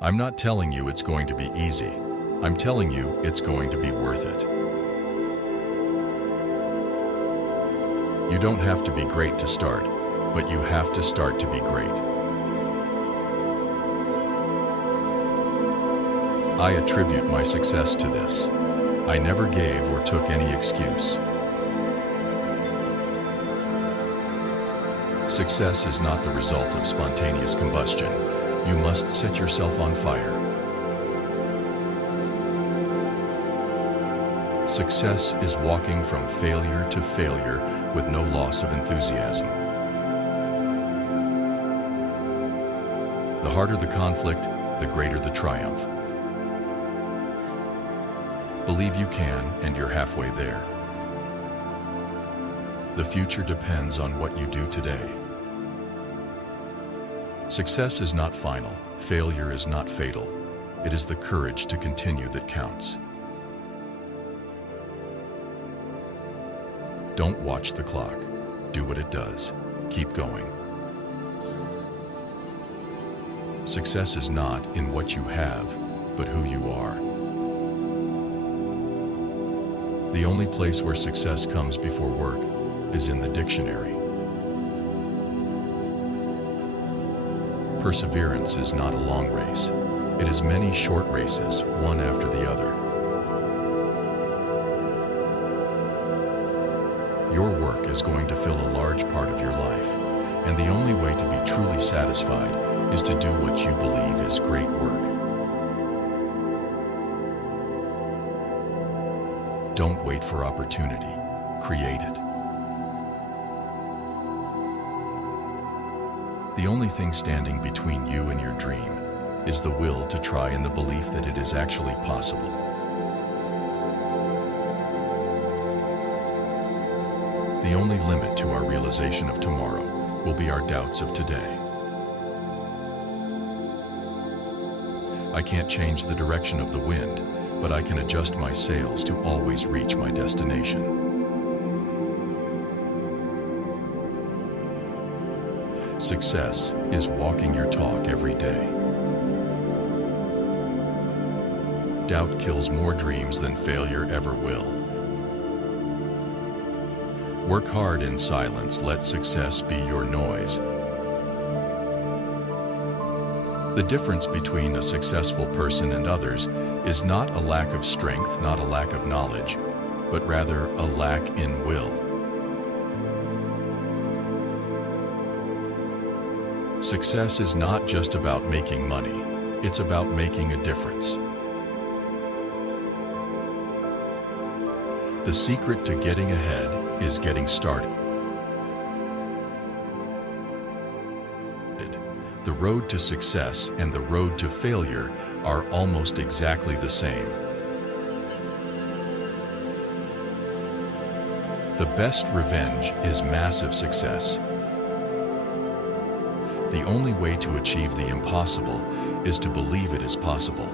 I'm not telling you it's going to be easy. I'm telling you it's going to be worth it. You don't have to be great to start, but you have to start to be great. I attribute my success to this. I never gave or took any excuse. Success is not the result of spontaneous combustion. You must set yourself on fire. Success is walking from failure to failure with no loss of enthusiasm. The harder the conflict, the greater the triumph. Believe you can, and you're halfway there. The future depends on what you do today. Success is not final. Failure is not fatal. It is the courage to continue that counts. Don't watch the clock. Do what it does. Keep going. Success is not in what you have, but who you are. The only place where success comes before work is in the dictionary. Perseverance is not a long race. It is many short races, one after the other. Your work is going to fill a large part of your life, and the only way to be truly satisfied is to do what you believe is great work. Don't wait for opportunity. Create it. The only thing standing between you and your dream is the will to try and the belief that it is actually possible. The only limit to our realization of tomorrow will be our doubts of today. I can't change the direction of the wind, but I can adjust my sails to always reach my destination. Success is walking your talk every day. Doubt kills more dreams than failure ever will. Work hard in silence, let success be your noise. The difference between a successful person and others is not a lack of strength, not a lack of knowledge, but rather a lack in will. Success is not just about making money, it's about making a difference. The secret to getting ahead is getting started. The road to success and the road to failure are almost exactly the same. The best revenge is massive success. The only way to achieve the impossible is to believe it is possible.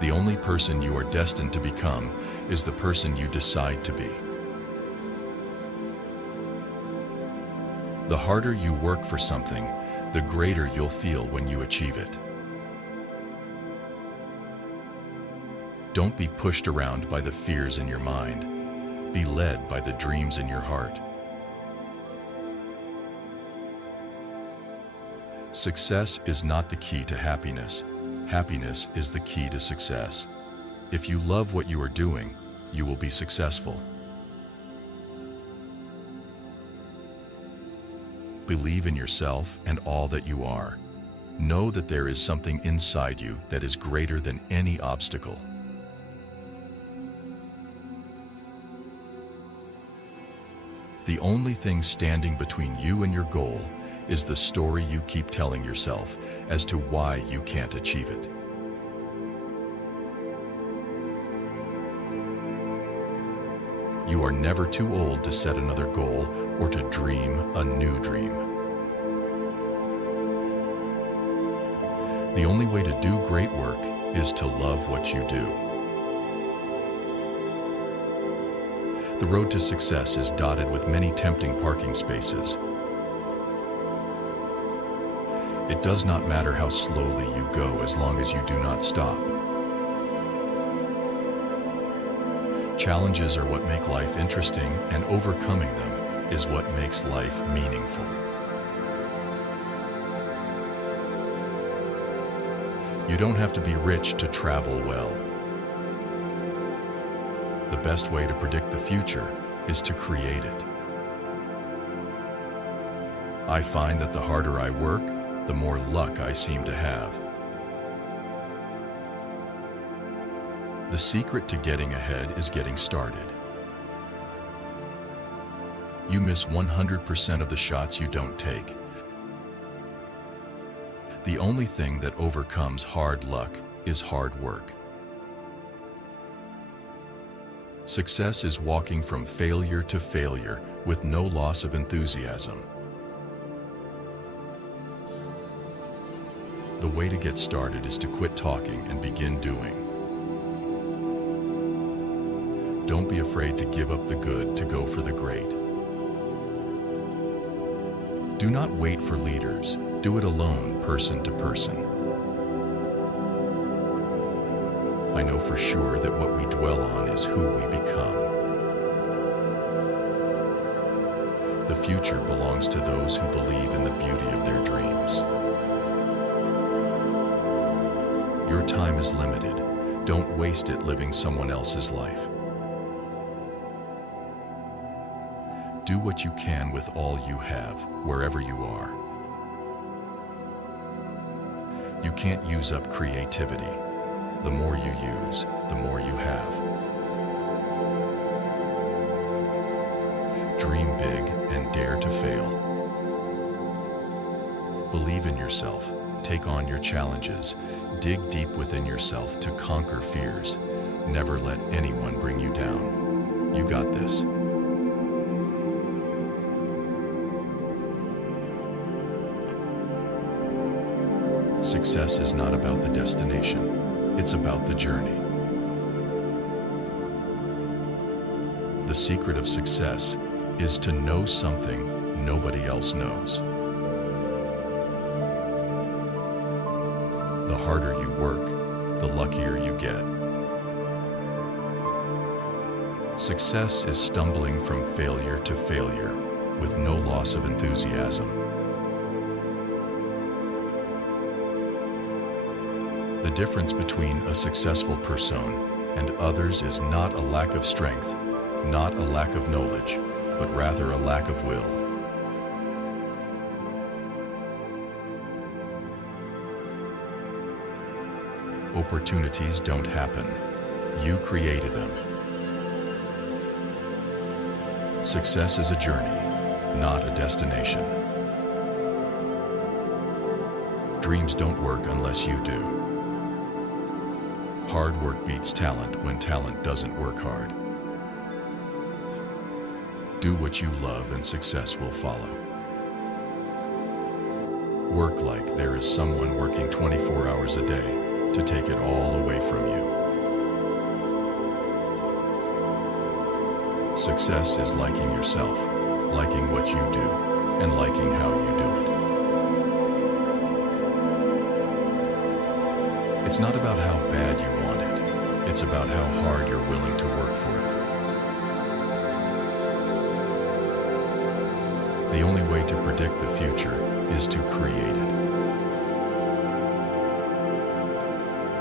The only person you are destined to become is the person you decide to be. The harder you work for something, the greater you'll feel when you achieve it. Don't be pushed around by the fears in your mind. Be led by the dreams in your heart. Success is not the key to happiness. Happiness is the key to success. If you love what you are doing, you will be successful. Believe in yourself and all that you are. Know that there is something inside you that is greater than any obstacle. The only thing standing between you and your goal is the story you keep telling yourself as to why you can't achieve it. You are never too old to set another goal or to dream a new dream. The only way to do great work is to love what you do. The road to success is dotted with many tempting parking spaces. It does not matter how slowly you go as long as you do not stop. Challenges are what make life interesting, and overcoming them is what makes life meaningful. You don't have to be rich to travel well. The best way to predict the future is to create it. I find that the harder I work, the more luck I seem to have. The secret to getting ahead is getting started. You miss 100% of the shots you don't take. The only thing that overcomes hard luck is hard work. Success is walking from failure to failure with no loss of enthusiasm. The way to get started is to quit talking and begin doing. Don't be afraid to give up the good to go for the great. Do not wait for leaders. Do it alone, person to person. I know for sure that what we dwell on is who we become. The future belongs to those who believe in the beauty of their dreams. Your time is limited. Don't waste it living someone else's life. Do what you can with all you have, wherever you are. You can't use up creativity. The more you use, the more you have. Dream big and dare to fail. Believe in yourself. Take on your challenges. Dig deep within yourself to conquer fears. Never let anyone bring you down. You got this. Success is not about the destination. It's about the journey. The secret of success is to know something nobody else knows. The harder you work, the luckier you get. Success is stumbling from failure to failure with no loss of enthusiasm. The difference between a successful person and others is not a lack of strength, not a lack of knowledge, but rather a lack of will. Opportunities don't happen. You created them. Success is a journey, not a destination. Dreams don't work unless you do. Hard work beats talent when talent doesn't work hard. Do what you love and success will follow. Work like there is someone working 24 hours a day to take it all away from you. Success is liking yourself, liking what you do, and liking how you do it. It's not about how bad you want it. It's about how hard you're willing to work for it. The only way to predict the future is to create it.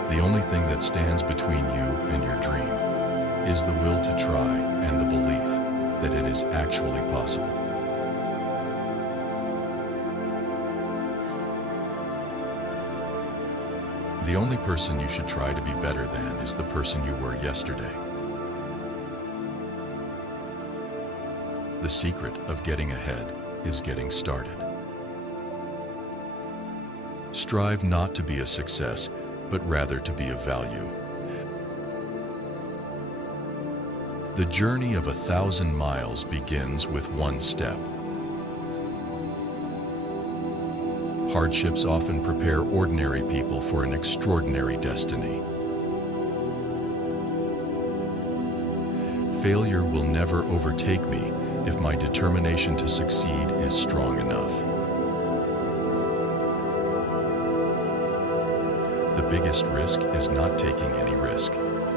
The only thing that stands between you and your dream is the will to try and the belief that it is actually possible. The only person you should try to be better than is the person you were yesterday. The secret of getting ahead is getting started. Strive not to be a success, but rather to be of value. The journey of 1,000 miles begins with one step. Hardships often prepare ordinary people for an extraordinary destiny. Failure will never overtake me if my determination to succeed is strong enough. biggest risk is not taking any risk.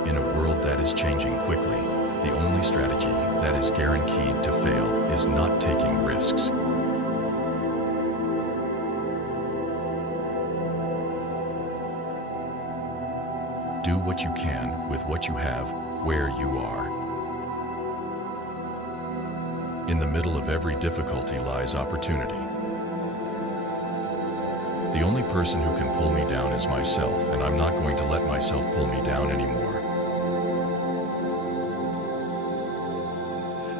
In a world that is changing quickly, the only strategy that is guaranteed to fail is not taking risks. Do what you can with what you have, where you are. In the middle of every difficulty lies opportunity. The only person who can pull me down is myself, and I'm not going to let myself pull me down anymore.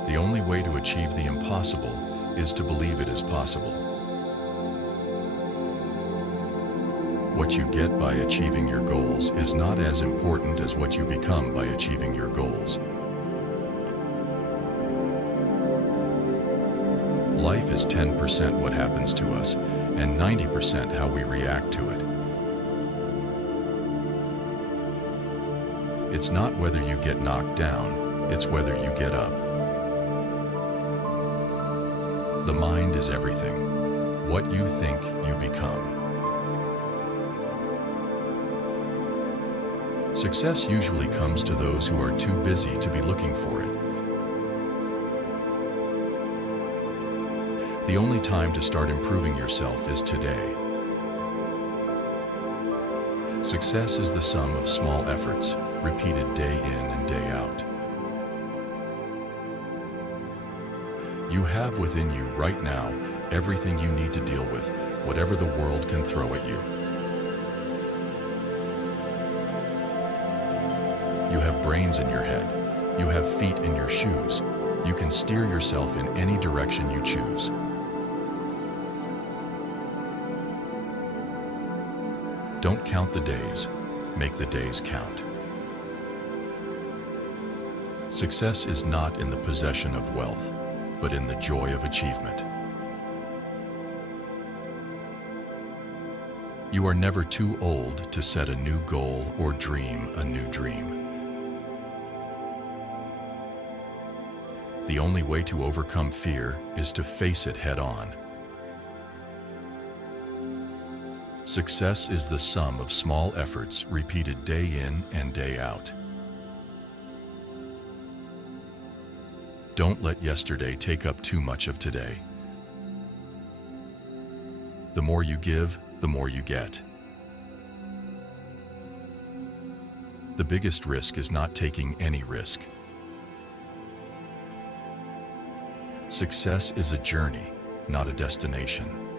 The only way to achieve the impossible is to believe it is possible. What you get by achieving your goals is not as important as what you become by achieving your goals. Life is 10% what happens to us, and 90% how we react to it. It's not whether you get knocked down, it's whether you get up. The mind is everything. What you think, you become. Success usually comes to those who are too busy to be looking for it. The only time to start improving yourself is today. Success is the sum of small efforts, repeated day in and day out. You have within you right now everything you need to deal with whatever the world can throw at you. You have brains in your head. You have feet in your shoes. You can steer yourself in any direction you choose. Don't count the days, make the days count. Success is not in the possession of wealth, but in the joy of achievement. You are never too old to set a new goal or dream a new dream. The only way to overcome fear is to face it head on. Success is the sum of small efforts repeated day in and day out. Don't let yesterday take up too much of today. The more you give, the more you get. The biggest risk is not taking any risk. Success is a journey, not a destination.